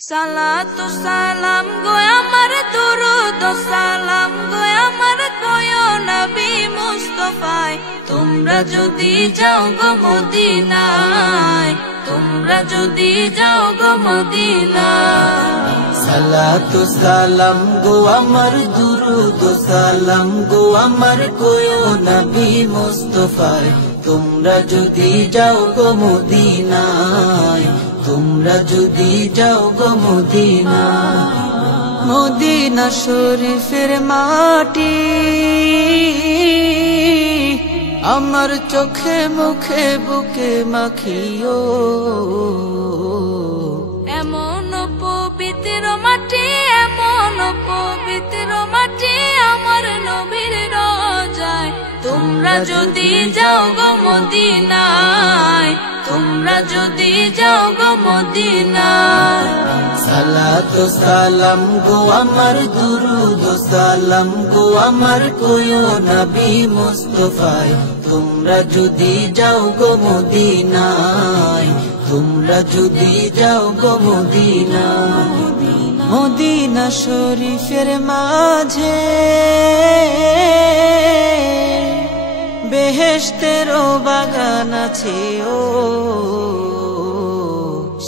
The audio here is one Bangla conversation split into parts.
সালাতু সালাম গো আমার দুরুদ সালাম গো আমার কয়ো নবী মুস্তাফায় তোমরা যদি যাও গো মদিনায় তোমরা যদি যাও গো মদিনায় সালাতু সালাম গো আমার দুরুদ সালাম গো আমার কয়ো নবী মুস্তাফায় তোমরা যদি যাও গো মদিনায় তোমরা যদি যাও গো মদিনায় মদিনা শরীফের মাটি আমার চোখে মুখে বুকে মাখিও এমন পবিত্র মাটি এমন পবিত্র মাটি আমার নবীর রোজায় তোমরা যদি যাও গো মদিনায় তোমরা যদি যাও গো মদিনায় সালাতু সালাম গো আমার দুরুদ সালাম গো আমার কয়ো নবী মুস্তাফায় তোমরা যদি যাও গো মদিনায় তোমরা যদি যাও গো মদিনায় মদিনা শরীফের মাঝে বেহেশতেরও বাগান আছে ও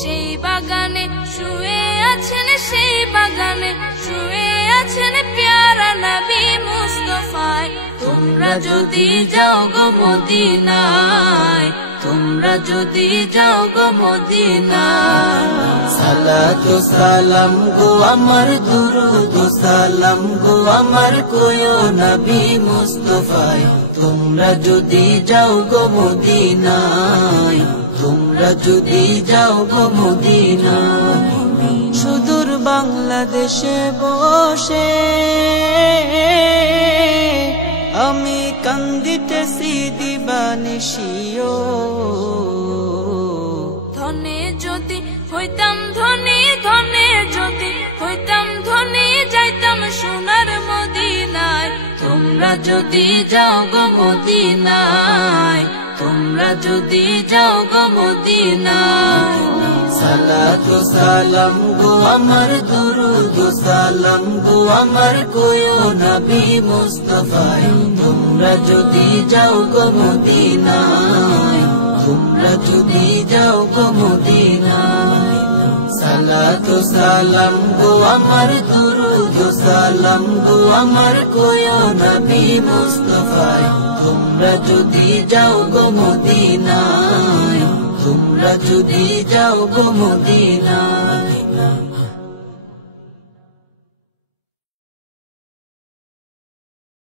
সেই বাগানে শুয়ে আছেন সেই বাগানে শুয়ে আছেন প্যারা নবী মুস্তাফায় তোমরা যদি যাও গো মদিনায় তোমরা যদি যাও গো মদিনায় সালাতু সালাম গো আমার দুরুদ সালাম গো আমার কয়ো নবী মুস্তাফায় তোমরা যদি যাও গো মদিনায় তোমরা যদি যাও গো মদিনায় সুদূর বাংলাদেশে বসে আমি কান্দিতেছি দিবানিশিও ধনে যদি হইতাম ধনী ধনে যদি হইতাম ধনী যাইতাম সোনার মদিনায় তোমরা যদি যাও গো মদিনায় তোমরা যদি যাও গো মদিনায় সালাতু সালাম গো আমার দুরুদ সালাম গো আমার কয়ো নবী মুস্তাফায় তোমরা যদি যাও গো মদিনায় তোমরা যদি যাও গো মদিনায় সালাতু সালাম গো আমার দুরুদ সালাম গো আমার কয়ো নবী মুস্তাফায় তোমরা যদি যাও গো মদিনায় তোমরা যদি যাও গো মদিনায়